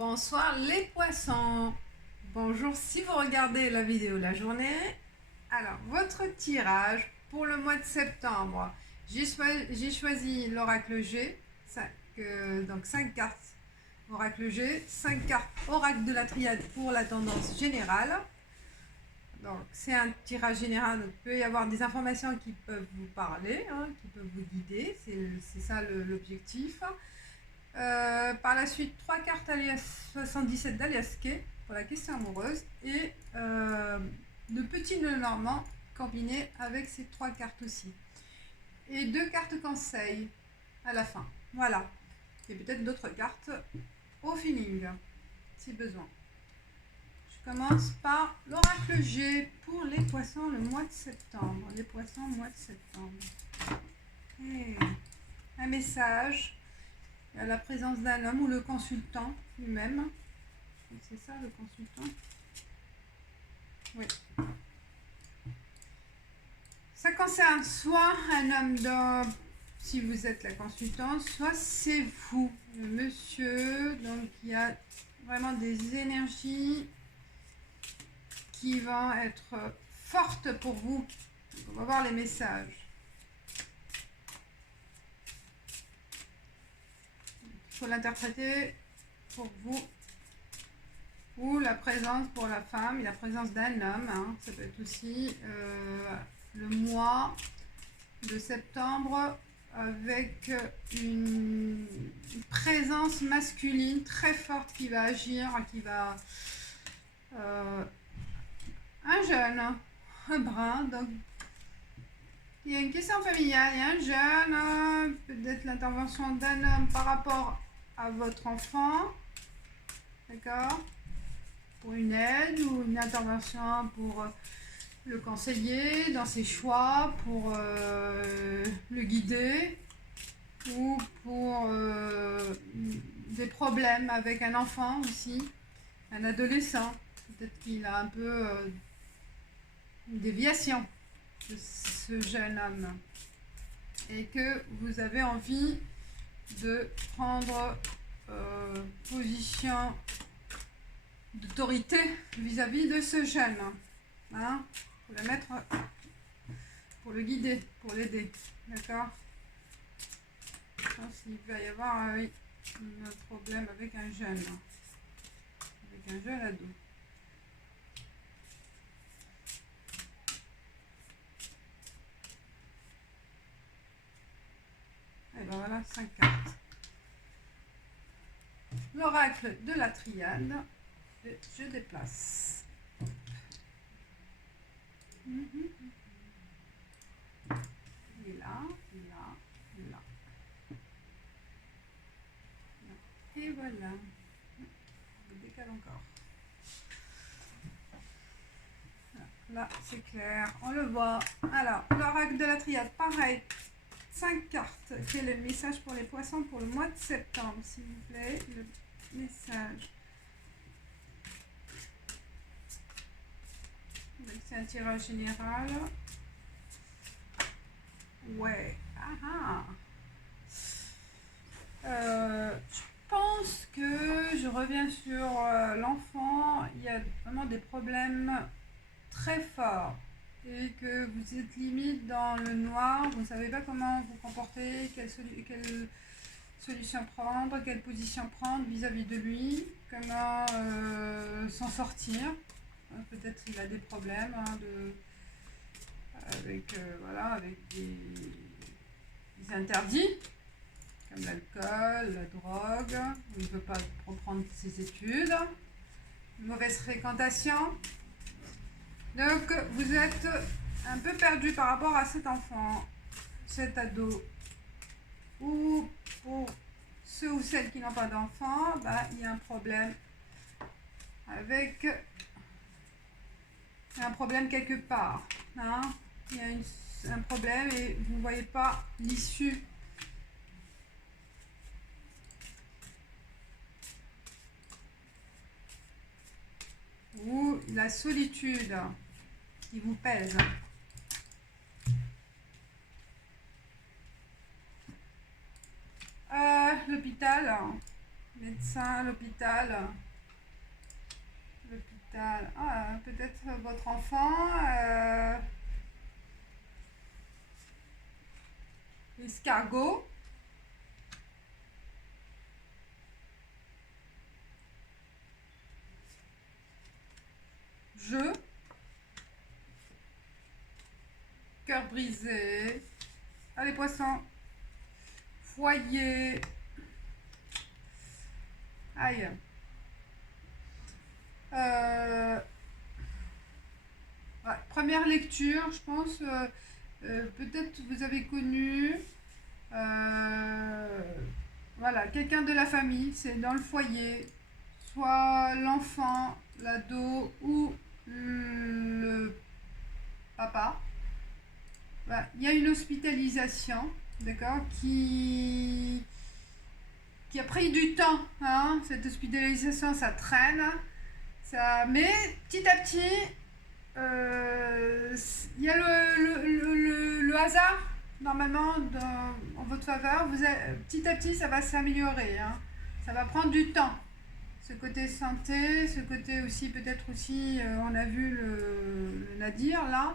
Bonsoir les poissons. Bonjour si vous regardez la vidéo la journée. Alors, votre tirage pour le mois de septembre. J'ai choisi l'oracle G. Donc 5 cartes oracle G, 5 cartes oracle de la triade pour la tendance générale. Donc c'est un tirage général, donc il peut y avoir des informations qui peuvent vous parler, qui peuvent vous guider, c'est ça l'objectif. Par la suite, 3 cartes alias 77 d'alias Kay pour la question amoureuse et de petits nœuds normands combinés avec ces 3 cartes aussi. Et 2 cartes conseils à la fin. Voilà. Et peut-être d'autres cartes au feeling, si besoin. Je commence par l'oracle G pour les poissons le mois de septembre. Les poissons mois de septembre. Et un message. Il y a la présence d'un homme ou le consultant lui-même. C'est ça le consultant? Oui. Ça concerne soit un homme si vous êtes la consultante, soit c'est vous, le monsieur. Donc il y a vraiment des énergies qui vont être fortes pour vous. Donc, on va voir les messages. Il faut l'interpréter pour vous. Ou la présence pour la femme, la présence d'un homme. Ça peut être aussi le mois de septembre avec une présence masculine très forte qui va agir, qui va... un jeune, un brun, donc il y a une question familiale, il y a un jeune, peut-être l'intervention d'un homme par rapport à votre enfant, d'accord, pour une aide ou une intervention pour le conseiller dans ses choix, pour le guider ou pour des problèmes avec un enfant aussi, un adolescent, peut-être qu'il a un peu une déviation de ce jeune homme et que vous avez envie de prendre position d'autorité vis-à-vis de ce jeune, pour le mettre, pour le guider, pour l'aider, d'accord. Je pense qu'il va y avoir un problème avec un jeune ado. Et ben voilà, 5 cartes. L'oracle de la triade. Je déplace. Il est là, là. Et voilà. Je décale encore. Là, c'est clair. On le voit. Alors, l'oracle de la triade, pareil. 5 cartes. Quel est le message pour les poissons pour le mois de septembre, s'il vous plaît? Le message. C'est un tirage général. Ouais. Je pense que je reviens sur l'enfant. Il y a vraiment des problèmes très forts et que vous êtes limite dans le noir. Vous ne savez pas comment vous comporter, quelle solution prendre, quelle position prendre vis-à-vis de lui, comment s'en sortir. Peut-être qu'il a des problèmes avec des interdits comme l'alcool, la drogue, il ne veut pas reprendre ses études, une mauvaise fréquentation. Donc vous êtes un peu perdu par rapport à cet enfant, cet ado. Ou pour ceux ou celles qui n'ont pas d'enfant, il y a un problème avec un problème quelque part. Il y a un problème et vous ne voyez pas l'issue. Ou la solitude qui vous pèse. L'hôpital, médecin, l'hôpital. L'hôpital. Ah, peut-être votre enfant. Escargot. Jeu. Cœur brisé. Allez, poissons. Foyer. Aïe. Ouais, première lecture, je pense. Peut-être vous avez connu. Voilà, quelqu'un de la famille, c'est dans le foyer. Soit l'enfant, l'ado ou le papa. Voilà, il y a une hospitalisation, d'accord, qui a pris du temps, hein. Cette hospitalisation, ça traîne, ça, mais petit à petit, il y a le hasard, normalement, en votre faveur. Petit à petit, ça va s'améliorer, hein. Ça va prendre du temps. Ce côté santé, ce côté aussi, peut-être aussi, on a vu le Nadir, là.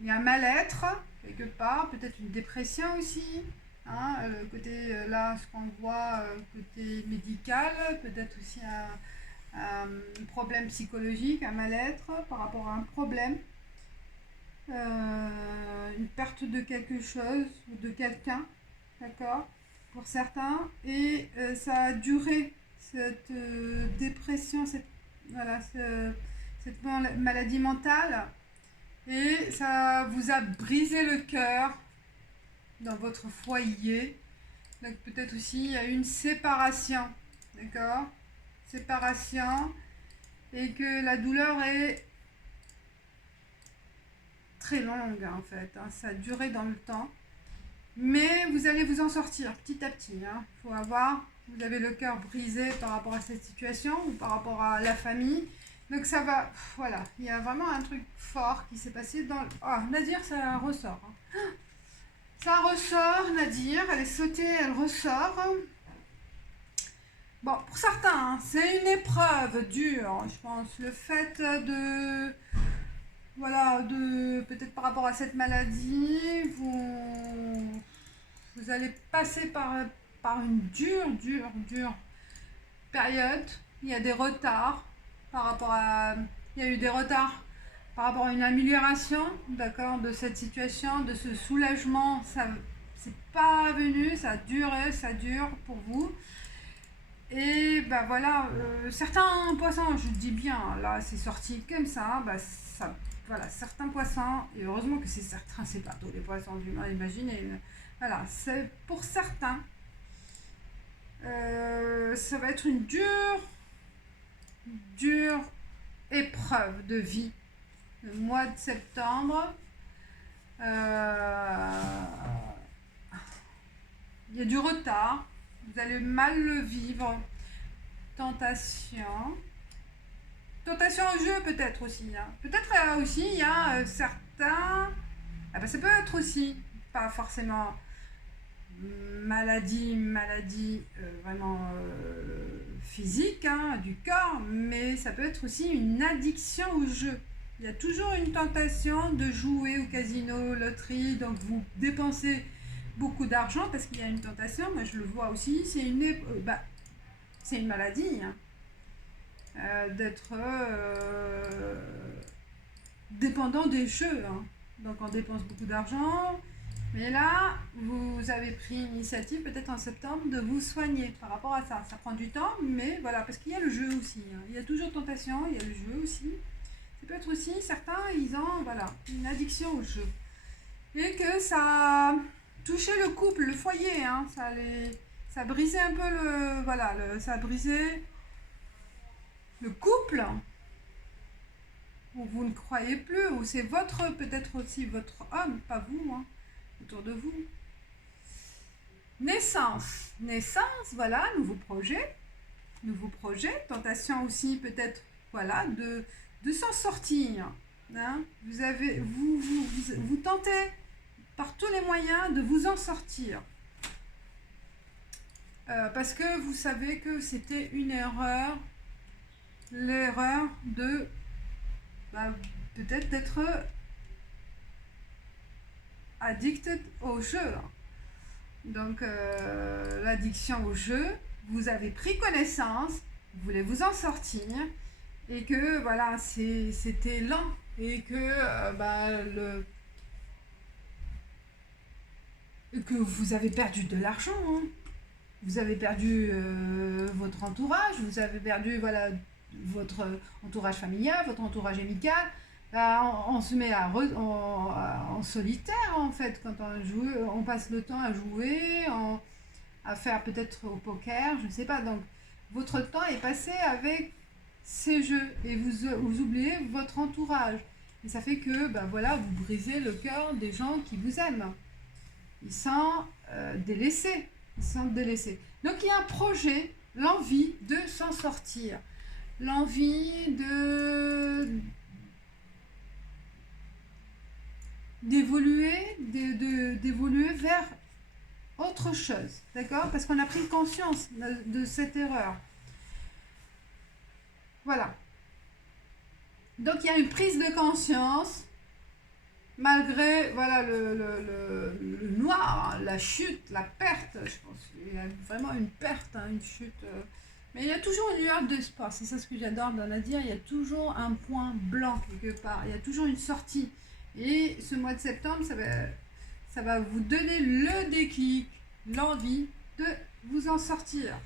Il y a un mal-être, quelque part, peut-être une dépression aussi. Hein, côté, là, ce qu'on voit, côté médical, peut-être aussi un problème psychologique, un mal-être par rapport à un problème, une perte de quelque chose ou de quelqu'un, d'accord, pour certains, et ça a duré, cette dépression, voilà, cette maladie mentale, et ça vous a brisé le cœur dans votre foyer. Donc peut-être aussi il y a une séparation, d'accord, séparation, et que la douleur est très longue, en fait, hein. Ça a duré dans le temps, mais vous allez vous en sortir petit à petit, hein. Vous avez le cœur brisé par rapport à cette situation ou par rapport à la famille, donc ça va, voilà, il y a vraiment un truc fort qui s'est passé dans... Oh, Nadir, ça ressort, hein. Ça ressort, Nadir, elle est sautée, elle ressort. Bon, pour certains, hein, c'est une épreuve dure, je pense. Le fait de... Voilà, peut-être par rapport à cette maladie, vous allez passer par une dure période. Il y a des retards par rapport à... Il y a eu des retards par rapport à une amélioration, d'accord, de cette situation, de ce soulagement. Ça, c'est pas venu, ça dure pour vous. Et bah voilà, certains poissons, je dis bien, là c'est sorti comme ça, bah ça, voilà, certains poissons, et heureusement que c'est certains, c'est pas tous les poissons du mal, imaginez, voilà, c'est pour certains, ça va être une dure épreuve de vie, le mois de septembre. Il y a du retard, vous allez mal le vivre. Tentation au jeu peut-être aussi, hein. Peut-être aussi il y a certains... Ah ben, ça peut être aussi, pas forcément maladie vraiment physique, hein, du corps, mais ça peut être aussi une addiction au jeu. Il y a toujours une tentation de jouer au casino, loterie, donc vous dépensez beaucoup d'argent parce qu'il y a une tentation. Moi je le vois aussi, c'est une maladie, hein, d'être dépendant des jeux, hein. Donc on dépense beaucoup d'argent, mais là vous avez pris l'initiative peut-être en septembre de vous soigner par rapport à ça. Ça prend du temps, mais voilà, parce qu'il y a le jeu aussi, hein. Il y a toujours tentation, il y a le jeu aussi. Ça peut être aussi, certains ils ont voilà, une addiction au jeu, et que ça a touché le couple, le foyer, hein. Ça a brisé un peu ça a brisé le couple, où vous ne croyez plus, où c'est peut-être aussi votre homme, pas vous, hein, autour de vous. Naissance, voilà, nouveau projet, tentation aussi peut-être, voilà, de s'en sortir, hein. Vous tentez par tous les moyens de vous en sortir. parce que vous savez que c'était une erreur, l'erreur de peut-être d'être addicted au jeu. Donc l'addiction au jeu, vous avez pris connaissance, vous voulez vous en sortir, et que voilà, c'était lent, et que que vous avez perdu de l'argent, hein. Vous avez perdu votre entourage, vous avez perdu voilà, votre entourage familial, votre entourage amical. On se met en solitaire en fait quand on joue, on passe le temps à jouer, à faire peut-être au poker, je ne sais pas. Donc votre temps est passé avec ces jeux et vous oubliez votre entourage. Et ça fait que voilà, vous brisez le cœur des gens qui vous aiment. Ils sont délaissés. Ils sont délaissés. Donc il y a un projet, l'envie de s'en sortir, l'envie d'évoluer vers autre chose, d'accord? Parce qu'on a pris conscience de cette erreur. Voilà. Donc il y a une prise de conscience, malgré voilà, le noir, la chute, la perte. Je pense qu'il y a vraiment une perte, hein, une chute. Mais il y a toujours une lueur d'espoir, c'est ça ce que j'adore dans la dire. Il y a toujours un point blanc quelque part, il y a toujours une sortie. Et ce mois de septembre, ça va vous donner le déclic, l'envie de vous en sortir.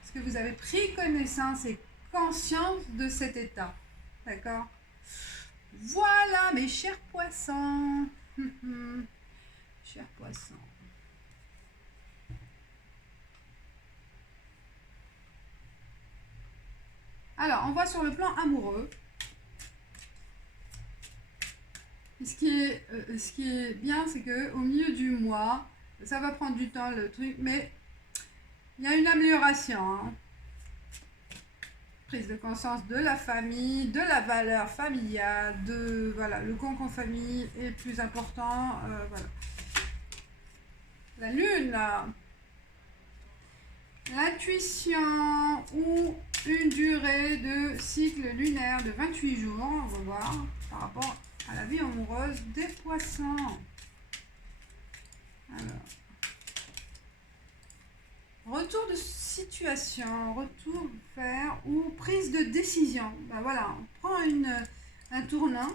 Parce que vous avez pris connaissance et conscience de cet état. D'accord? Voilà, mes chers poissons. Chers poissons. Alors, on voit sur le plan amoureux. Ce qui est bien, c'est qu'au milieu du mois, ça va prendre du temps le truc, mais il y a une amélioration. Hein. Prise de conscience de la famille, de la valeur familiale, voilà, le concombre famille est plus important. Voilà. La lune, l'intuition ou une durée de cycle lunaire de 28 jours, on va voir, par rapport à la vie amoureuse des poissons. Alors, retour de situation, retour vers ou prise de décision. Voilà, on prend un tournant,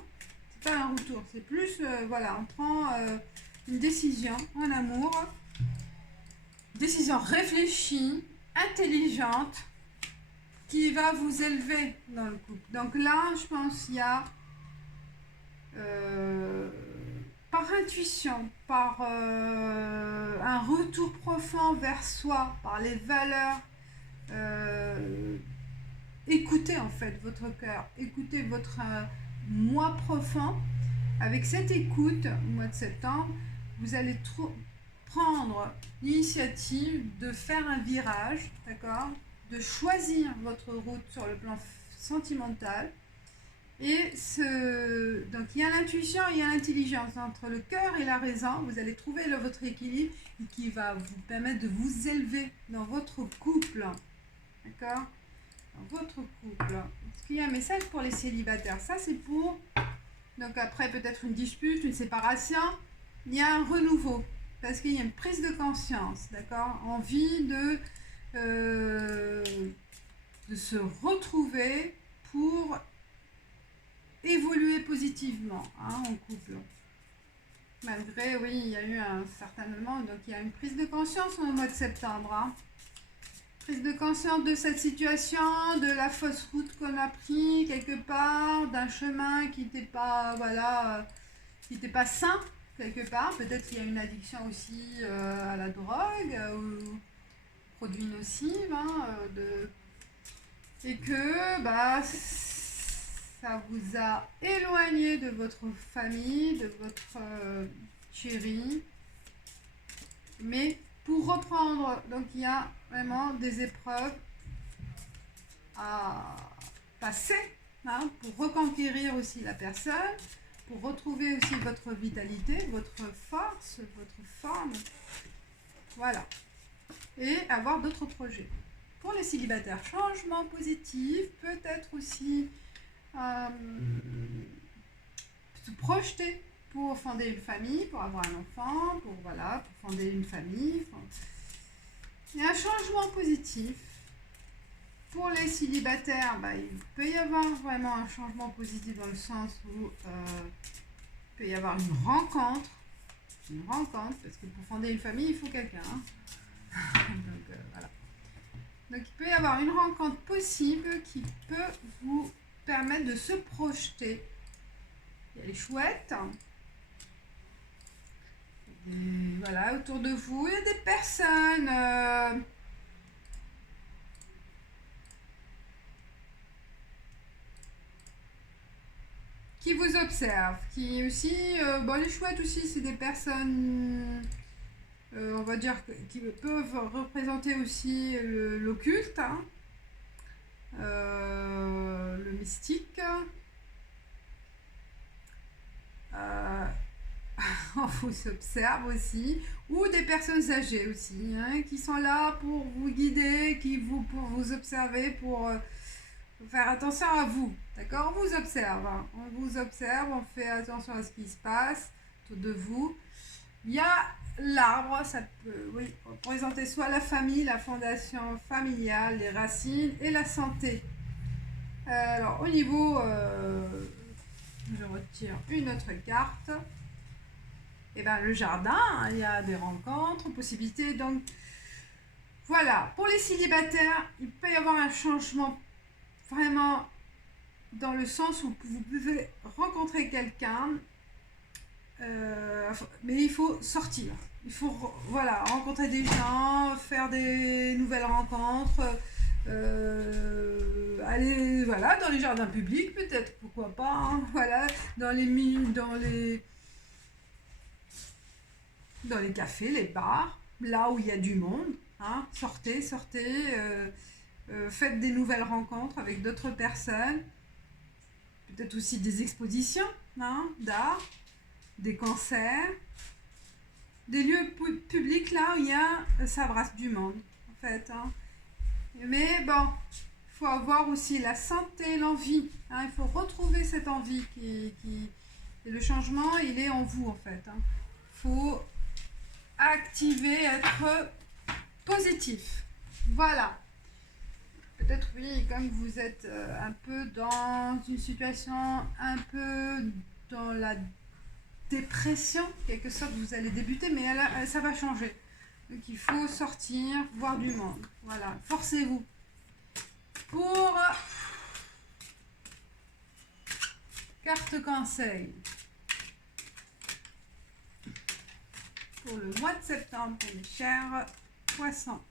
c'est pas un retour, c'est plus, voilà, on prend une décision en amour, décision réfléchie, intelligente, qui va vous élever dans le couple. Donc là, je pense qu'il y a par intuition, par un retour profond vers soi, par les valeurs, écoutez en fait votre cœur, écoutez votre moi profond. Avec cette écoute, au mois de septembre, vous allez prendre l'initiative de faire un virage, d'accord, de choisir votre route sur le plan sentimental. Et donc il y a l'intuition, il y a l'intelligence entre le cœur et la raison. Vous allez trouver votre équilibre qui va vous permettre de vous élever dans votre couple. D'accord? Dans votre couple. Est-ce qu'il y a un message pour les célibataires? Ça c'est pour, donc après peut-être une dispute, une séparation, il y a un renouveau. Parce qu'il y a une prise de conscience, d'accord? Envie de se retrouver pour évoluer positivement, hein, en couple. Malgré, oui, il y a eu un certain moment, donc il y a une prise de conscience au mois de septembre. Hein. Prise de conscience de cette situation, de la fausse route qu'on a pris quelque part, d'un chemin qui n'était pas, voilà, qui n'était pas sain quelque part. Peut-être qu'il y a une addiction aussi à la drogue, aux produits nocifs, hein, et que, ça vous a éloigné de votre famille, de votre chérie. Mais pour reprendre, donc il y a vraiment des épreuves à passer, hein, pour reconquérir aussi la personne, pour retrouver aussi votre vitalité, votre force, votre forme. Voilà. et avoir d'autres projets. Pour les célibataires, changement positif, peut-être aussi se projeter pour fonder une famille, pour avoir un enfant, pour fonder une famille. Il y a un changement positif. Pour les célibataires, il peut y avoir vraiment un changement positif dans le sens où il peut y avoir une rencontre, parce que pour fonder une famille, il faut quelqu'un. Donc, voilà. Donc il peut y avoir une rencontre possible qui peut vous permettre de se projeter. Elle est chouette. Et voilà, autour de vous, il y a des personnes qui vous observent, qui aussi, les chouettes aussi, c'est des personnes, on va dire, qui peuvent représenter aussi l'occulte, hein, le mystique. On vous observe aussi, ou des personnes âgées aussi, hein, qui sont là pour vous guider, pour vous observer, pour faire attention à vous. D'accord? On vous observe, hein. On vous observe, on fait attention à ce qui se passe autour de vous. Il y a l'arbre, ça peut représenter soit la famille, la fondation familiale, les racines et la santé. Alors au niveau, je retire une autre carte. Et le jardin, il y a des rencontres, possibilités. Donc voilà, pour les célibataires, il peut y avoir un changement vraiment dans le sens où vous pouvez rencontrer quelqu'un, mais il faut sortir. Il faut rencontrer des gens, faire des nouvelles rencontres, aller dans les jardins publics peut-être, pourquoi pas, hein, dans les cafés, les bars, là où il y a du monde, hein, sortez, faites des nouvelles rencontres avec d'autres personnes, peut-être aussi des expositions, hein, d'art, des concerts, des lieux publics là où ça brasse du monde, en fait, hein. Mais bon, il faut avoir aussi la santé, l'envie, hein, il faut retrouver cette envie et le changement, il est en vous, en fait, hein. Faut activer, être positif. Voilà. Peut-être oui, comme vous êtes un peu dans une situation, un peu dans la dépression, quelque sorte, vous allez débuter, mais ça va changer. Donc il faut sortir, voir du monde. Voilà, forcez-vous. Pour carte conseil. Pour le mois de septembre, pour mes chers poissons.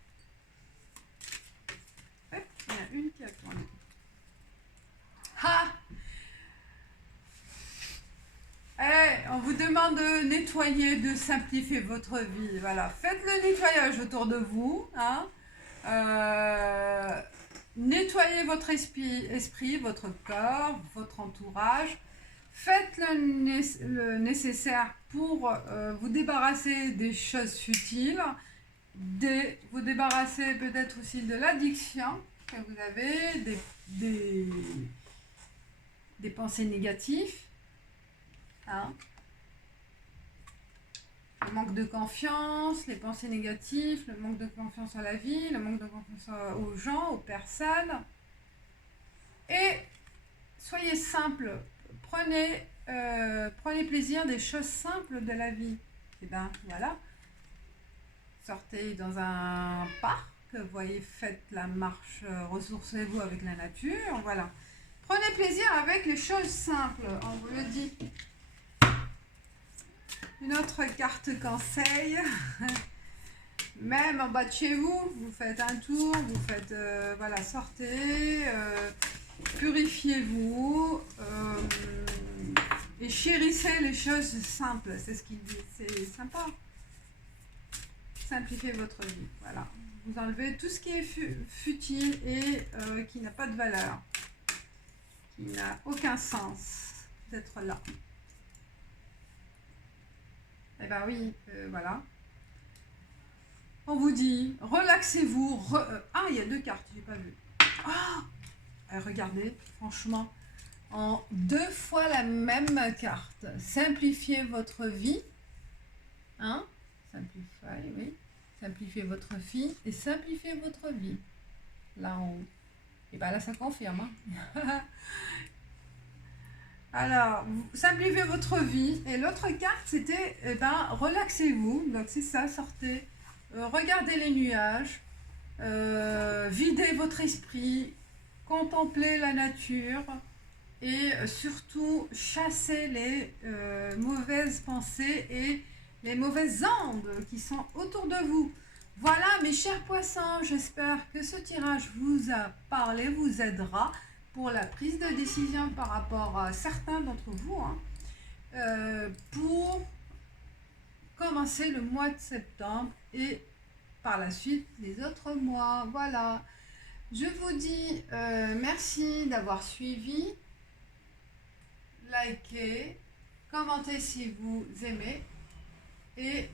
Hop, il y en a une qui a tourné. Ah! On vous demande de nettoyer, de simplifier votre vie. Voilà, faites le nettoyage autour de vous, hein. Nettoyez votre esprit, votre corps, votre entourage. Faites le nécessaire pour vous débarrasser des choses futiles, vous débarrasser peut-être aussi de l'addiction que vous avez, des pensées négatives, hein. Le manque de confiance, les pensées négatives, le manque de confiance en la vie, le manque de confiance aux gens, aux personnes. Et soyez simple, prenez plaisir des choses simples de la vie. Et voilà, sortez dans un parc, faites la marche, ressourcez-vous avec la nature, voilà. Prenez plaisir avec les choses simples, on vous le dit. Une autre carte conseil. Même en bas de chez vous, vous faites un tour, vous faites, sortez, purifiez-vous et chérissez les choses simples, c'est ce qu'il dit, c'est sympa. Simplifiez votre vie, voilà. Vous enlevez tout ce qui est futile et qui n'a pas de valeur, qui n'a aucun sens d'être là. Eh oui, voilà. On vous dit, relaxez-vous. Ah, il y a 2 cartes, j'ai pas vu. Ah, regardez, franchement, en 2 fois la même carte. Simplifiez votre vie. Hein? Simplify, oui. Simplifiez votre vie et simplifiez votre vie. Là en haut. Et bien là, ça confirme. Hein? Alors, simplifiez votre vie. Et l'autre carte, c'était, relaxez-vous. Donc c'est ça, sortez. Regardez les nuages. Videz votre esprit. Contemplez la nature. Et surtout, chassez les mauvaises pensées et les mauvaises ondes qui sont autour de vous. Voilà, mes chers poissons, j'espère que ce tirage vous a parlé, vous aidera pour la prise de décision par rapport à certains d'entre vous, hein, pour commencer le mois de septembre et par la suite les autres mois. Voilà, je vous dis merci d'avoir suivi. Likez, commentez si vous aimez et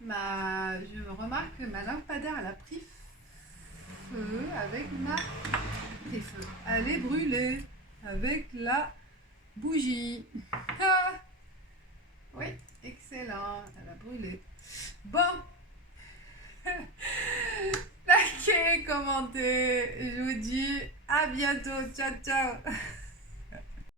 je remarque que ma lampadaire elle a pris feu avec elle est brûlée avec la bougie. Ah, oui, excellent, elle a brûlé. Bon, likez, commentez, je vous dis à bientôt, ciao ciao.